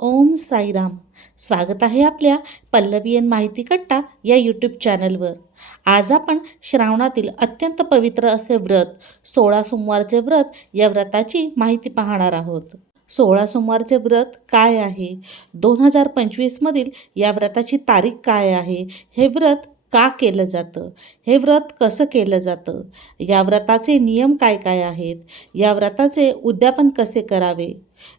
ओम साईराम. स्वागत आहे आपल्या पल्लवीयन माहिती कट्टा या यूट्यूब चॅनलवर आज आपण श्रावणातील अत्यंत पवित्र असे व्रत सोळा सोमवारचे व्रत या व्रताची माहिती पाहणार आहोत. सोळा सोमवारचे व्रत काय आहे? दोन हजार पंचवीसमधील या व्रताची तारीख काय आहे? हे व्रत का केलं जातं? हे व्रत कसं केलं जातं? या व्रताचे नियम काय काय आहेत? या व्रताचे उद्यापन कसे करावे?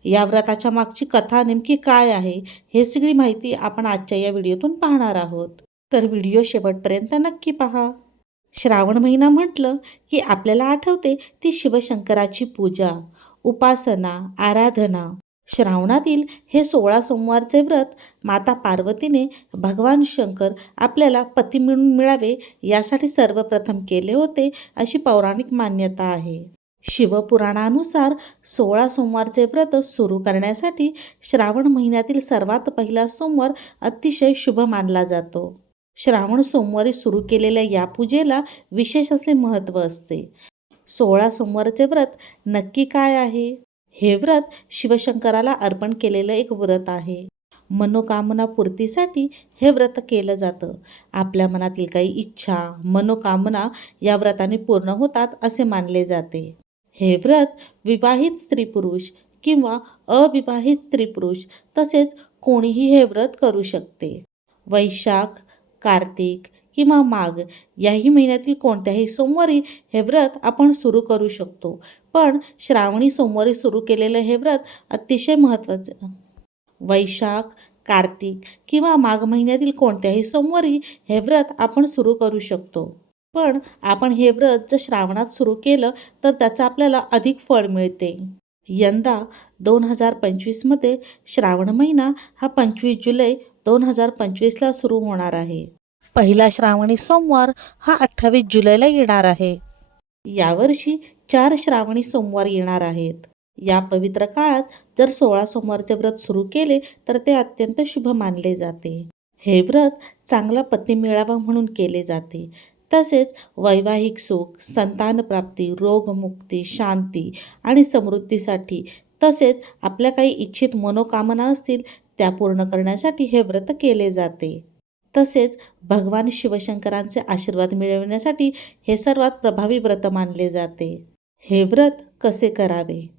या व्रताच्या मागची कथा नेमकी काय आहे? हे सगळी माहिती आपण आजच्या या व्हिडिओतून पाहणार आहोत. तर व्हिडिओ शेवटपर्यंत नक्की पहा. श्रावण महिना म्हटलं की आपल्याला आठवते ती शिवशंकराची पूजा उपासना आराधना. श्रावणातील हे सोळा सोमवारचे व्रत माता पार्वतीने भगवान शंकर आपल्याला पती मिळून मिळावे यासाठी सर्वप्रथम केले होते अशी पौराणिक मान्यता आहे. शिवपुराणानुसार सोळा सोमवारचे व्रत सुरू करण्यासाठी श्रावण महिन्यातील सर्वात पहिला सोमवार अतिशय शुभ मानला जातो. श्रावण सोमवारी सुरू केलेल्या या पूजेला विशेष असे महत्त्व असते. सोळा सोमवारचे व्रत नक्की काय आहे? हे व्रत शिवशंकराला अर्पण केलेलं एक व्रत आहे. मनोकामना पूर्तीसाठी हे व्रत केलं जातं. आपल्या मनातील काही इच्छा मनोकामना या व्रताने पूर्ण होतात असे मानले जाते. हे व्रत विवाहित स्त्री पुरुष किंवा अविवाहित स्त्री पुरुष तसेच कोणीही हे व्रत करू शकते. वैशाख कार्तिक किंवा माघ याही महिन्यातील कोणत्याही सोमवारी हे व्रत आपण सुरू करू शकतो. पण श्रावणी सोमवारी सुरू केलेलं हे व्रत अतिशय महत्त्वाचं वैशाख कार्तिक किंवा माघ महिन्यातील कोणत्याही सोमवारी हे व्रत आपण सुरू करू शकतो. पण आपण हे व्रत जर श्रावणात सुरू केलं तर त्याचं आपल्याला अधिक फळ मिळते. यंदा दोन हजार पंचवीसमध्ये श्रावण महिना हा पंचवीस जुलै दोन हजार पंचवीसला सुरू होणार आहे. पहिला श्रावणी सोमवार हा अठ्ठावीस जुलैला येणार आहे. यावर्षी चार श्रावणी सोमवार येणार आहेत. या पवित्र काळात जर सोळा सोमवारचे व्रत सुरू केले तर ते अत्यंत शुभ मानले जाते. हे व्रत चांगला पती मिळावा म्हणून केले जाते. तसेच वैवाहिक सुख संतानप्राप्ती रोगमुक्ती शांती आणि समृद्धीसाठी तसेच आपल्या काही इच्छित मनोकामना असतील त्या पूर्ण करण्यासाठी हे व्रत केले जाते. तसेच भगवान शिवशंकरांचे आशीर्वाद मिळवण्यासाठी हे सर्वात प्रभावी व्रत मानले जाते. हे व्रत कसे करावे?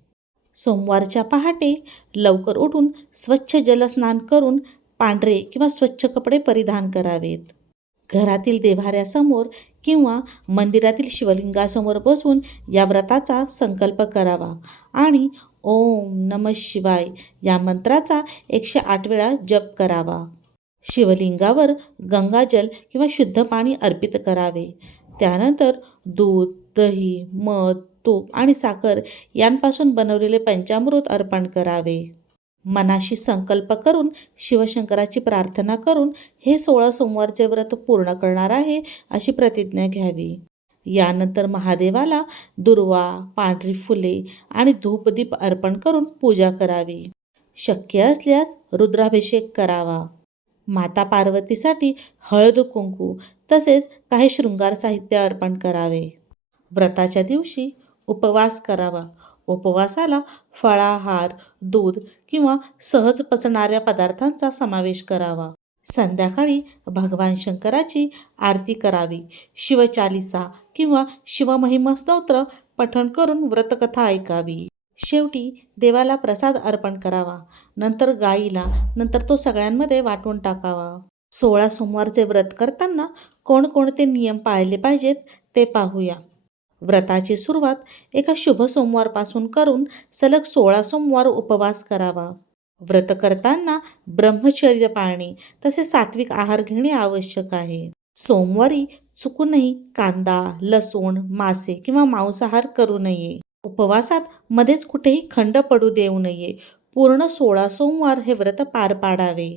सोमवारच्या पहाटे लवकर उठून स्वच्छ जलस्नान करून पांढरे किंवा स्वच्छ कपडे परिधान करावेत. घरातील देव्हाऱ्यासमोर किंवा मंदिरातील शिवलिंगासमोर बसून या व्रताचा संकल्प करावा आणि ओम नम शिवाय या मंत्राचा एकशे आठ वेळा जप करावा. शिवलिंगावर गंगाजल किंवा शुद्ध पाणी अर्पित करावे. त्यानंतर दूध दही मध तूप आणि साखर यांपासून बनवलेले पंचामृत अर्पण करावे. मनाशी संकल्प करून शिवशंकराची प्रार्थना करून हे सोळा सोमवारचे व्रत पूर्ण करणार आहे अशी प्रतिज्ञा घ्यावी. यानंतर महादेवाला दुर्वा पांढरी फुले आणि धूपदीप अर्पण करून पूजा करावी. शक्य असल्यास रुद्राभिषेक करावा. माता पार्वतीसाठी हळद कुंकू तसेच काही शृंगार साहित्य अर्पण करावे. व्रताच्या दिवशी उपवास करावा. उपवासाला फळाहार दूध किंवा सहज पचणाऱ्या पदार्थांचा समावेश करावा. संध्याकाळी भगवान शंकराची आरती करावी. शिवचालिसा किंवा शिवमहिमा स्तोत्र पठण करून व्रतकथा ऐकावी. शेवटी देवाला प्रसाद अर्पण करावा. नंतर गाईला नंतर तो सगळ्यांमध्ये वाटून टाकावा. सोळा सोमवारचे व्रत करताना कोणकोणते नियम पाळले पाहिजेत ते पाहूया. व्रताची सुरुवात एका शुभ सोमवारपासून करून सलग सोळा सोमवार उपवास करावा. व्रत करताना ब्रह्मचर्य पाळणे तसे सात्विक आहार घेणे आवश्यक आहे. सोमवारी चुकूनही कांदा लसूण मासे किंवा मांसाहार करू नये. उपवासात मध्येच कुठेही खंड पडू देऊ नये. पूर्ण सोळा सोमवार हे व्रत पार पाडावे.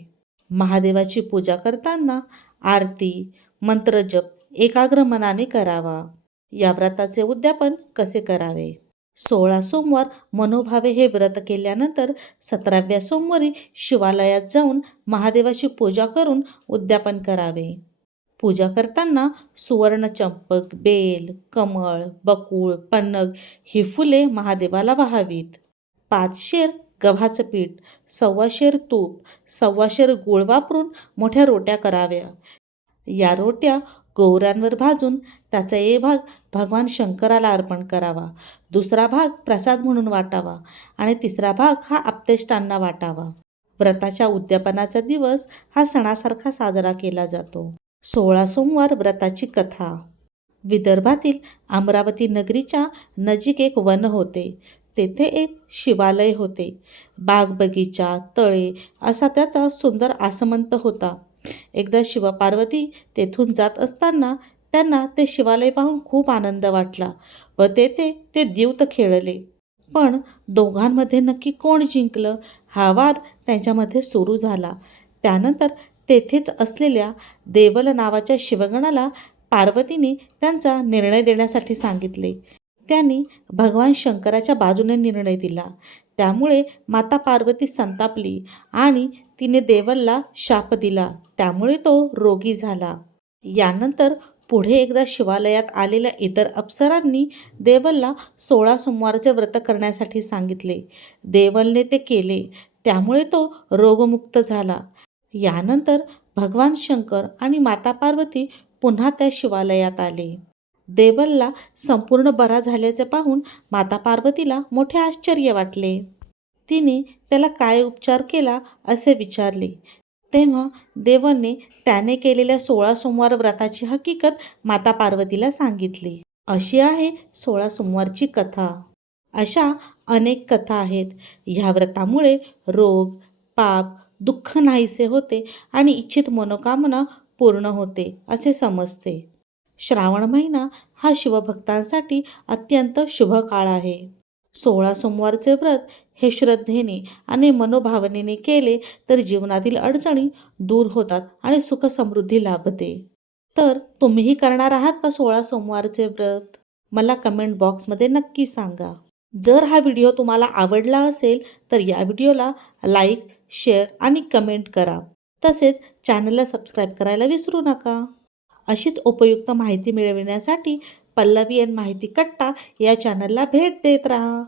महादेवाची पूजा करताना आरती मंत्रजप एकाग्र मनाने करावा. या व्रताचे उद्यापन कसे करावे? सोळा सोमवार मनोभावे हे व्रत केल्यानंतर सतराव्या सोमवारी शिवालयात जाऊन महादेवाची पूजा करून उद्यापन करावे. पूजा करताना सुवर्णचंपक बेल कमळ बकुळ पन्नग ही फुले महादेवाला वाहावीत. पाच शेर गव्हाचं पीठ सव्वाशेर तूप सव्वाशेर गूळ वापरून मोठ्या रोट्या कराव्या. या रोट्या गौऱ्यांवर भाजून त्याचा एक भाग भगवान शंकराला अर्पण करावा दुसरा भाग प्रसाद म्हणून वाटावा आणि तिसरा भाग हा आपतेष्टांना वाटावा. व्रताच्या उद्यापनाचा दिवस हा सणासारखा साजरा केला जातो. सोळा सोमवार व्रताची कथा. विदर्भातील अमरावती नगरीच्या नजीक एक वन होते. तेथे एक शिवालय होते. बाग बगीचा तळे असा त्याचा सुंदर आसमंत होता. एकदा शिवपार्वती तेथून जात असताना त्यांना ते शिवालय पाहून खूप आनंद वाटला व तेथे ते द्यूत खेळले. पण दोघांमध्ये नक्की कोण जिंकलं? हा वाद त्यांच्यामध्ये सुरू झाला. त्यानंतर तेथेच असलेल्या देवल नावाच्या शिवगणाला पार्वतीने त्यांचा निर्णय देण्यासाठी सांगितले. त्यांनी भगवान शंकराच्या बाजूने निर्णय दिला. त्यामुळे माता पार्वती संतापली आणि तिने देवलला शाप दिला. त्यामुळे तो रोगी झाला. यानंतर पुढे एकदा शिवालयात आलेल्या इतर अप्सरांनी देवलला सोळा सोमवारचे व्रत करण्यासाठी सांगितले. देवलने ते केले. त्यामुळे तो रोगमुक्त झाला. यानंतर भगवान शंकर आणि माता पार्वती पुन्हा त्या शिवालयात आले. देवलला संपूर्ण बरा झाल्याचे पाहून माता पार्वतीला मोठे आश्चर्य वाटले. तिने त्याला काय उपचार केला असे विचारले. तेव्हा देवलने त्याने केलेल्या सोळा सोमवार व्रताची हकीकत माता पार्वतीला सांगितली. अशी आहे सोळा सोमवारची कथा. अशा अनेक कथा आहेत. ह्या व्रतामुळे रोग पाप दुःख नाहीसे होते आणि इच्छित मनोकामना पूर्ण होते असे समजते. श्रावण महिना हा शिवभक्तांसाठी अत्यंत शुभ काळ आहे. सोळा सोमवारचे व्रत हे श्रद्धेने आणि मनोभावनेने केले तर जीवनातील अडचणी दूर होतात आणि सुख समृद्धी लाभते. तर तुम्हीही करणार आहात का सोळा सोमवारचे व्रत? मला कमेंट बॉक्समध्ये नक्की सांगा. जर हा व्हिडिओ तुम्हाला आवडला असेल तर या व्हिडिओला लाईक शेअर आणि कमेंट करा. तसेच चॅनलला सबस्क्राईब करायला विसरू नका. अशीच उपयुक्त माहिती मिळविण्यासाठी पल्लवी एन माहिती कट्टा या चॅनलला भेट देत राहा.